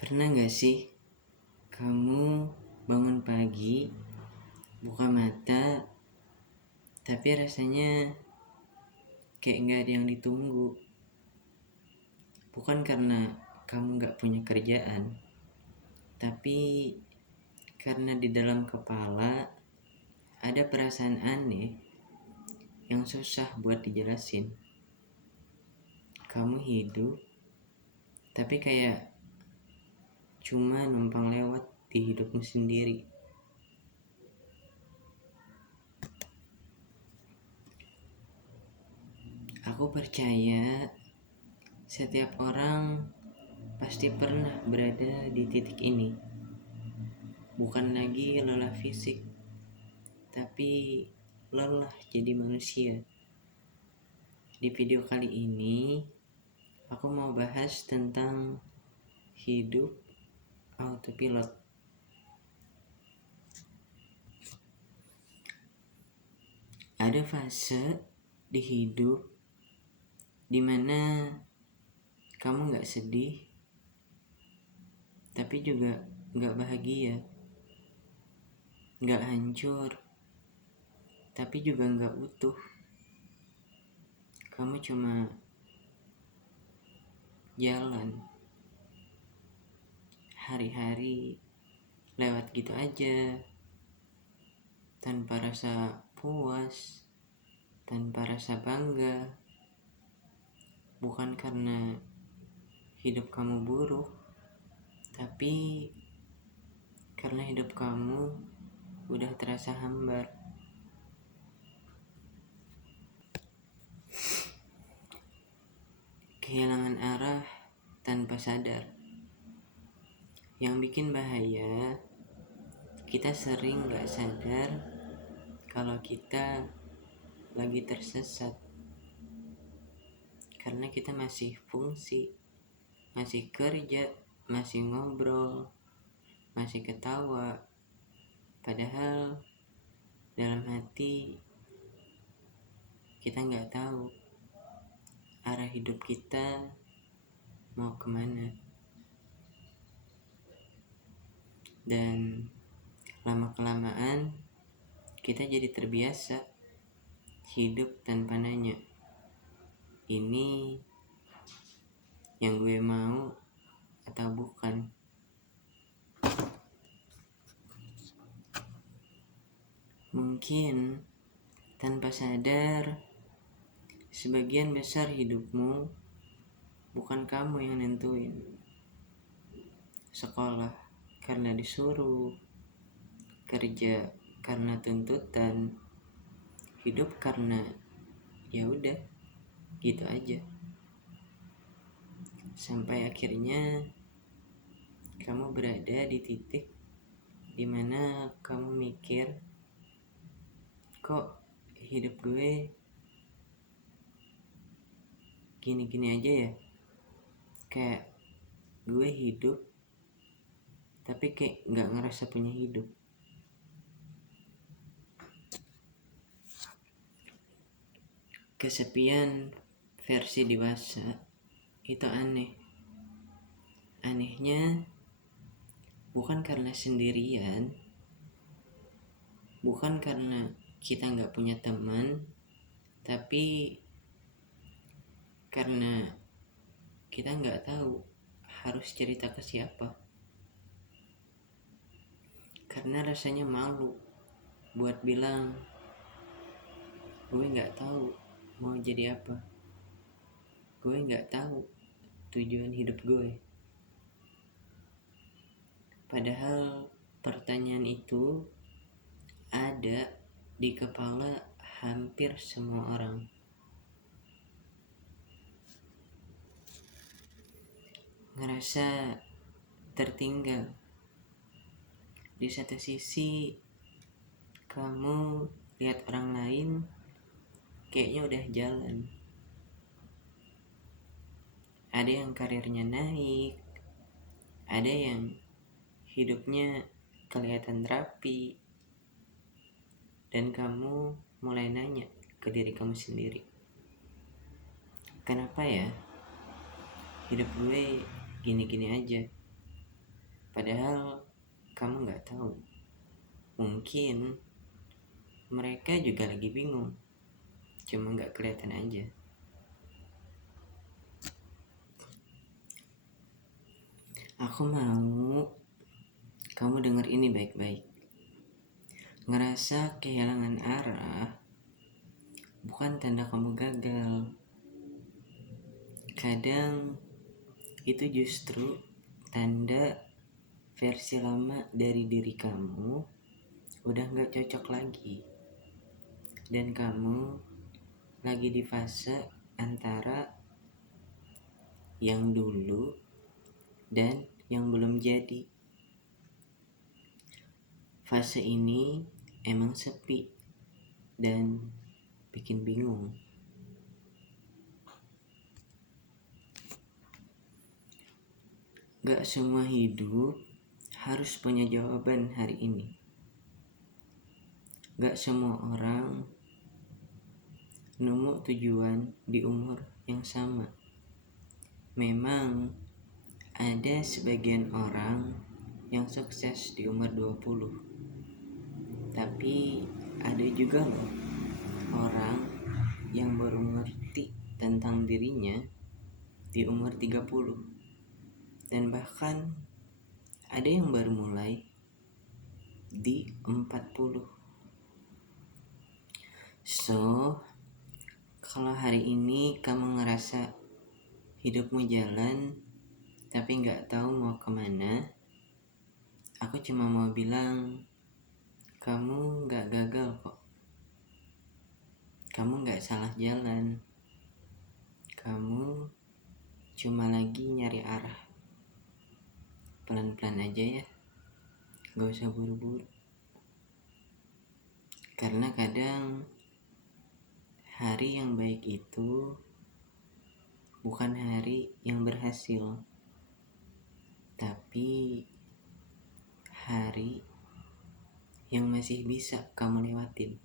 Pernah gak sih kamu bangun pagi, buka mata, tapi rasanya kayak gak ada yang ditunggu? Bukan karena kamu gak punya kerjaan, tapi karena di dalam kepala ada perasaan aneh yang susah buat dijelasin. Kamu hidup, tapi kayak cuma numpang lewat di hidupmu sendiri. Aku percaya setiap orang pasti pernah berada di titik ini. Bukan lagi lelah fisik, tapi lelah jadi manusia. Di video kali ini, aku mau bahas tentang hidup autopilot. Ada fase di hidup dimana kamu gak sedih, tapi juga gak bahagia, gak hancur, tapi juga gak utuh. Kamu cuma jalan, hari-hari lewat gitu aja, tanpa rasa puas, tanpa rasa bangga. Bukan karena hidup kamu buruk, tapi karena hidup kamu udah terasa hambar. Kehilangan arah tanpa sadar. Yang bikin bahaya, kita sering gak sadar kalau kita lagi tersesat. Karena kita masih fungsi, masih kerja, masih ngobrol, masih ketawa. Padahal dalam hati kita gak tahu arah hidup kita mau kemana. Dan lama-kelamaan kita jadi terbiasa hidup tanpa nanya, ini yang gue mau atau bukan. Mungkin tanpa sadar, sebagian besar hidupmu bukan kamu yang nentuin. Sekolah karena disuruh, kerja karena tuntutan, hidup karena ya udah gitu aja. Sampai akhirnya kamu berada di titik dimana kamu mikir, kok hidup gue gini-gini aja ya? Kayak gue hidup tapi kayak gak ngerasa punya hidup. Kesepian versi dewasa itu aneh. Anehnya bukan karena sendirian, bukan karena kita gak punya teman, tapi karena kita gak tahu harus cerita ke siapa. Karena rasanya malu buat bilang, gue gak tahu mau jadi apa, gue gak tahu tujuan hidup gue. Padahal pertanyaan itu ada di kepala hampir semua orang. Ngerasa tertinggal. Di satu sisi kamu lihat orang lain kayaknya udah jalan. Ada yang karirnya naik, ada yang hidupnya kelihatan rapi, dan kamu mulai nanya ke diri kamu sendiri, kenapa ya hidup gue gini-gini aja? Padahal kamu nggak tahu. Mungkin mereka juga lagi bingung, cuma nggak kelihatan aja. Aku mau kamu dengar ini baik-baik. Ngerasa kehilangan arah bukan tanda kamu gagal. Kadang itu justru tanda versi lama dari diri kamu udah gak cocok lagi. Dan kamu lagi di fase antara yang dulu dan yang belum jadi. Fase ini emang sepi dan bikin bingung. Gak semua hidup harus punya jawaban hari ini. Gak semua orang nemu tujuan di umur yang sama. Memang ada sebagian orang yang sukses di umur 20. Tapi ada juga loh orang yang baru ngerti tentang dirinya di umur 30. Dan bahkan ada yang baru mulai di 40. So, kalau hari ini kamu ngerasa hidupmu jalan tapi gak tahu mau kemana, aku cuma mau bilang kamu gak gagal kok. Kamu gak salah jalan. Kamu cuma lagi nyari arah. Pelan-pelan aja ya, gak usah buru-buru. Karena kadang hari yang baik itu bukan hari yang berhasil, tapi hari yang masih bisa kamu lewatin.